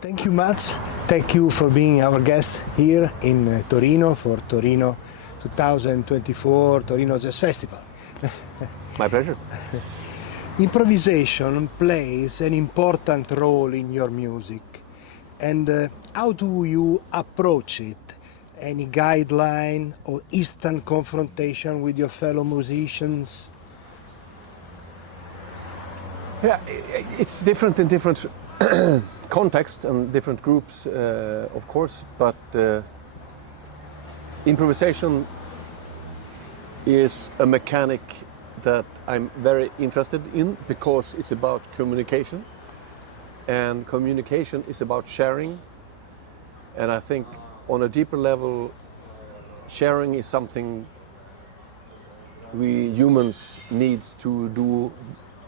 Thank you, Mats. Thank you for being our guest here in Torino for Torino 2024 Torino Jazz Festival. My pleasure. Improvisation plays an important role in your music. And how do you approach it? Any guideline or instant confrontation with your fellow musicians? Yeah, it's different in different contexts and different groups, of course, but improvisation is a mechanic that I'm very interested in because it's about communication, and communication is about sharing, and I think on a deeper level sharing is something we humans need to do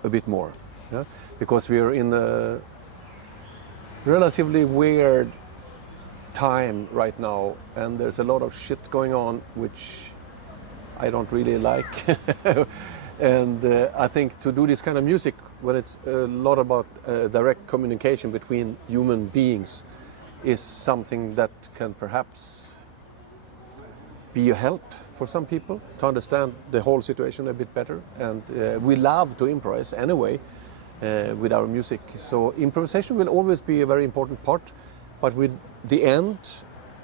a bit more, yeah? Because we are in a relatively weird time right now, and there's a lot of shit going on which I don't really like. And I think to do this kind of music, when it's a lot about direct communication between human beings, is something that can perhaps be a help for some people to understand the whole situation a bit better. And we love to improvise anyway with our music. So improvisation will always be a very important part. But with the end,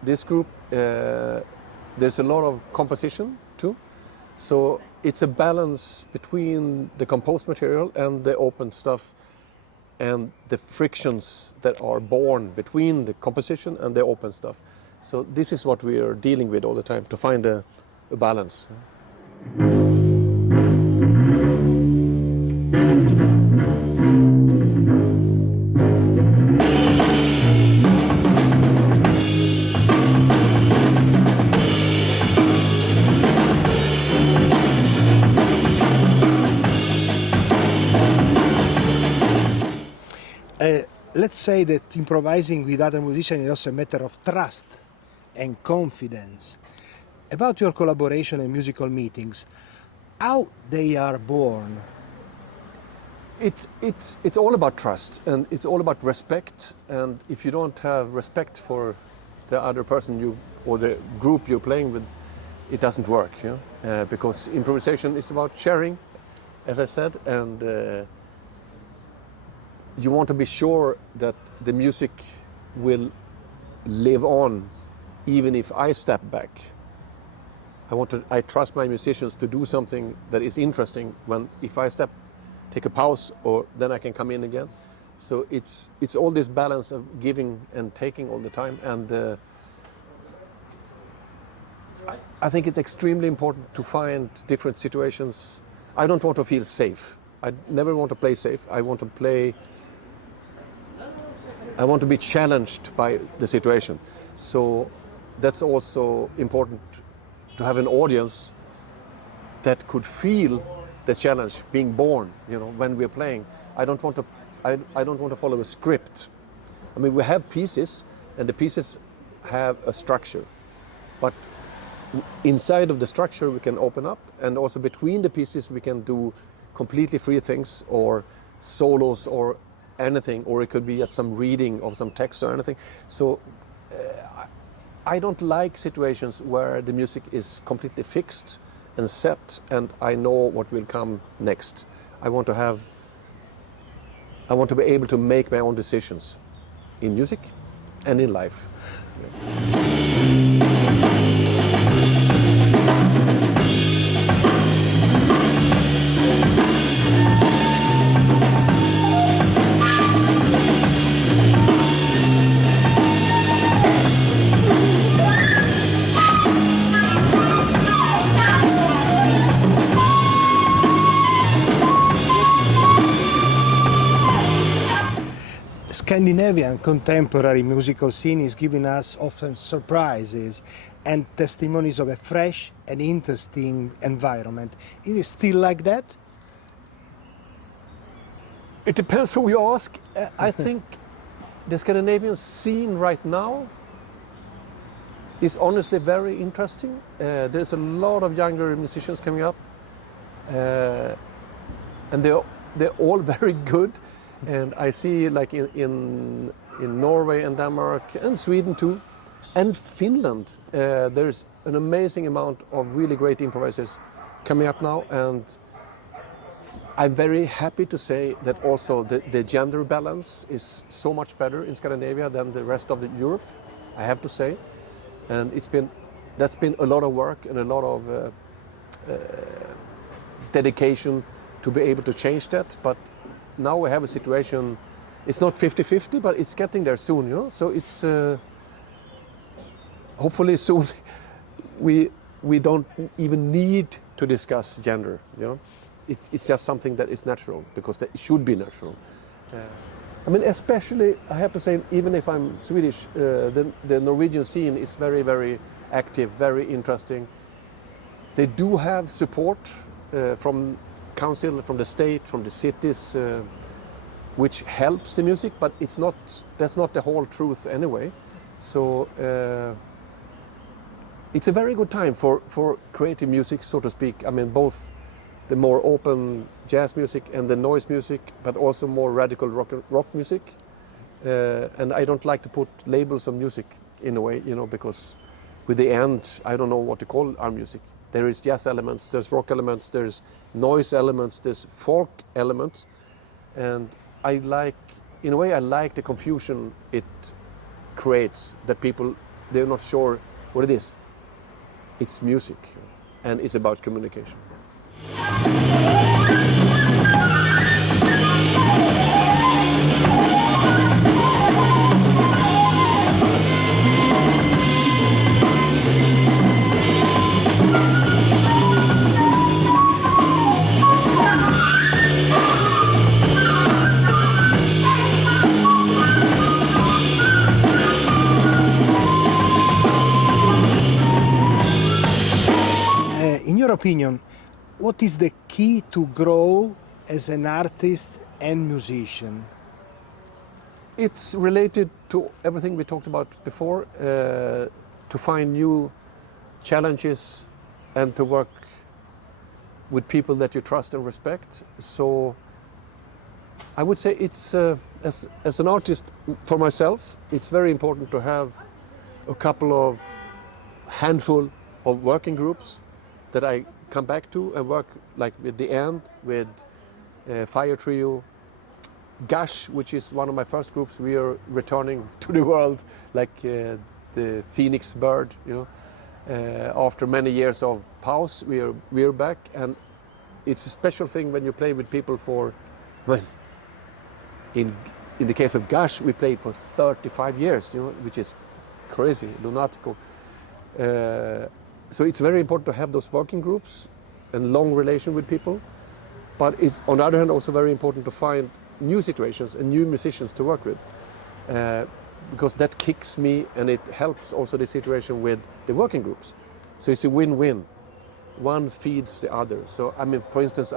this group, there's a lot of composition too. So it's a balance between the composed material and the open stuff and the frictions that are born between the composition and the open stuff. So this is what we are dealing with all the time, to find a balance. Let's say that improvising with other musicians is also a matter of trust and confidence. About your collaboration and musical meetings, how they are born? It's all about trust, and it's all about respect. And if you don't have respect for the other person or the group you're playing with, it doesn't work. You know? Because improvisation is about sharing, as I said, and you want to be sure that the music will live on even if I step back. I trust my musicians to do something that is interesting if I take a pause, or then I can come in again. So it's all this balance of giving and taking all the time, and I think it's extremely important to find different situations. I don't want to feel safe. I never want to play safe. I want to be challenged by the situation. So that's also important, to have an audience that could feel the challenge being born, you know, when we're playing. I don't want to follow a script. I mean, we have pieces, and the pieces have a structure. But inside of the structure we can open up, and also between the pieces we can do completely free things, or solos, or anything, or it could be just some reading of some text or anything. So I don't like situations where the music is completely fixed and set and I know what will come next. I want to be able to make my own decisions in music and in life. Scandinavian contemporary musical scene is giving us often surprises and testimonies of a fresh and interesting environment. Is it still like that? It depends who you ask. I think the Scandinavian scene right now is honestly very interesting. There's a lot of younger musicians coming up, and they're all very good. And I see, like in in Norway and Denmark and Sweden too, and Finland. There's an amazing amount of really great improvisers coming up now, and I'm very happy to say that also the gender balance is so much better in Scandinavia than the rest of Europe, I have to say. And that's been a lot of work and a lot of dedication to be able to change that. But now we have a situation, it's not 50-50, but it's getting there soon, you know. So it's hopefully soon we don't even need to discuss gender, you know. It's just something that is natural, because it should be natural. I mean, especially, I have to say, even if I'm Swedish, the Norwegian scene is very, very active, very interesting. They do have support from council, from the state, from the cities, which helps the music, but that's not the whole truth anyway. So it's a very good time for creative music, so to speak. I mean, both the more open jazz music and the noise music, but also more radical rock music. And I don't like to put labels on music in a way, you know, because with the end, I don't know what to call our music. There is jazz elements, there's rock elements, there's noise elements, there's folk elements. And I like the confusion it creates, that people, they're not sure what it is. It's music, and it's about communication. In your opinion, what is the key to grow as an artist and musician? It's related to everything we talked about before, to find new challenges and to work with people that you trust and respect. So I would say it's, as an artist, for myself, it's very important to have a couple of handful of working groups that I come back to and work, like with The End, with Fire Trio, Gush, which is one of my first groups. We are returning to the world like the phoenix bird, you know. After many years of pause, we are back, and it's a special thing when you play with people for, well, in the case of Gush, we played for 35 years, you know, which is crazy, lunatico. So it's very important to have those working groups and long relation with people. But it's, on the other hand, also very important to find new situations and new musicians to work with. Because that kicks me, and it helps also the situation with the working groups. So it's a win-win. One feeds the other. So, I mean, for instance,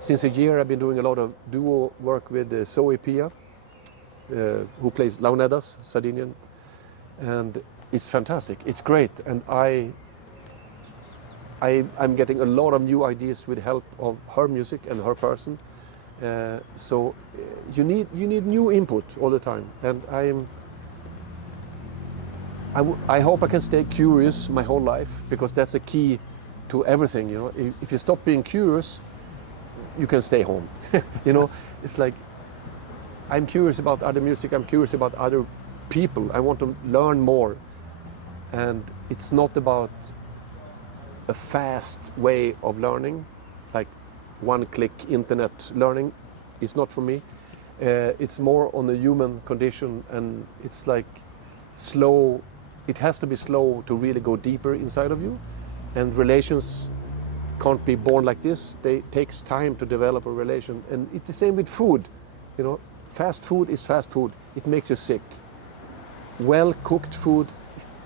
since a year, I've been doing a lot of duo work with Zoe Pia, who plays Launedas, Sardinian. And it's fantastic, it's great, and I'm getting a lot of new ideas with the help of her music and her person. So you need new input all the time, and I hope I can stay curious my whole life, because that's a key to everything. You know, if you stop being curious, you can stay home. You know, it's like I'm curious about other music, I'm curious about other people. I want to learn more. And it's not about a fast way of learning, like one-click internet learning. It's not for me. It's more on the human condition, and it's like slow. It has to be slow to really go deeper inside of you. And relations can't be born like this. It takes time to develop a relation. And it's the same with food. You know, fast food is fast food. It makes you sick. Well-cooked food,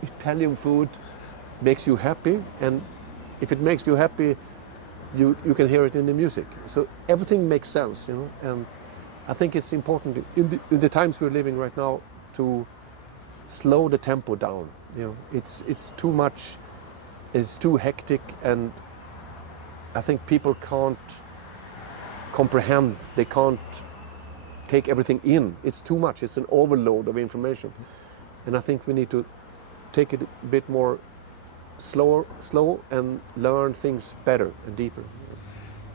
Italian food, makes you happy, and if it makes you happy, you can hear it in the music. So everything makes sense, you know. And I think it's important in the times we're living right now to slow the tempo down. You know, it's too much, it's too hectic, and I think people can't comprehend. They can't take everything in. It's too much. It's an overload of information. And I think we need to take it a bit more slow and learn things better and deeper.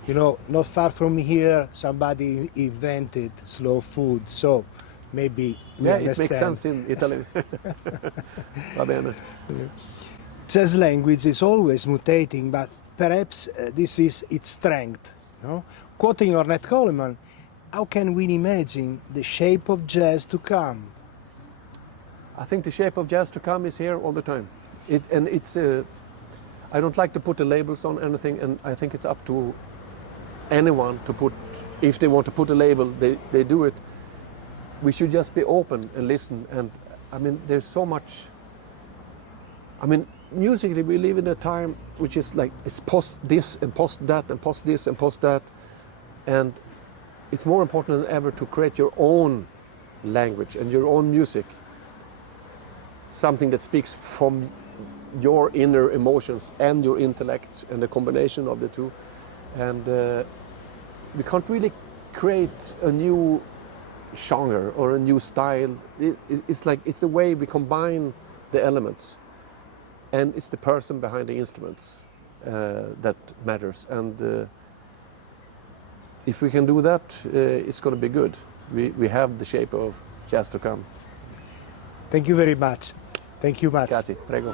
You know, not far from here, somebody invented slow food, so maybe we Yeah, understand. it makes sense in Italy. Va bene. Jazz language is always mutating, but perhaps this is its strength. No? Quoting Ornette Coleman, how can we imagine the shape of jazz to come? I think the shape of jazz to come is here all the time. I don't like to put the labels on anything, and I think it's up to anyone to put, if they want to put a label, they do it. We should just be open and listen. And I mean, there's so much. I mean, musically, we live in a time which is like, it's post this and post that and post this and post that. And it's more important than ever to create your own language and your own music. Something that speaks from your inner emotions and your intellect and the combination of the two. And we can't really create a new genre or a new style. It's like, it's the way we combine the elements, and it's the person behind the instruments that matters. And if we can do that, it's going to be good. We have the shape of jazz to come. Thank you very much. Thank you, Mats. Grazie, prego.